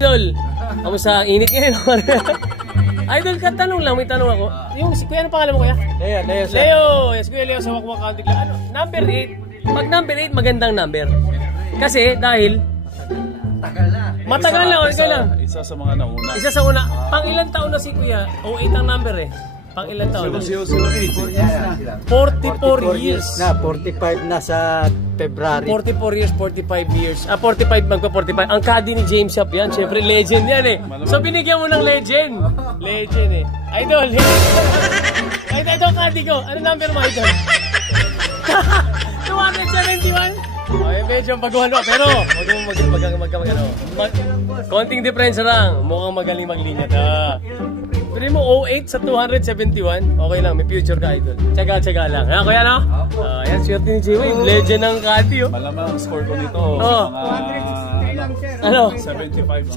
Idol, kamusta? Init ngayon. Idol, tanong lang, may tanong ako. Yung si Kuya, ano pangalan mo Kuya? Leo. Leo, yes Kuya Leo sa Wakwak County. Ano? Number 8. Pag number 8, magandang number. Kasi dahil matagal na, okay lang. Isa sa mga nauna. Isa sa una. Pang ilang taon na si Kuya? 08 ang number eh. Pang ilang taon na? 008. 44 years. Na, 45 na sa February. 44 years, 45 years. 45 magpa-45. Ang caddy ni James Yap yan. Siyempre, legend yan eh. So, binigyan mo ng legend. Legend eh. Idol. Idol, ito ang caddy ko. Ano number mo, Idol? 271? Ay, medyo baguhan mo. Pero, magkano. Konting diferensya lang. Mukhang magaling maglinya ta. Pwede mo 08 sa 271. Okay lang, may future ka, Idol. Tsaga-tsaga lang. Ayan, Kuya, no? Ayan, swerte ni J-Wave. Legend ng caddy, oh. Malamang ang score ko nito. Oh. Mga Ano? 75.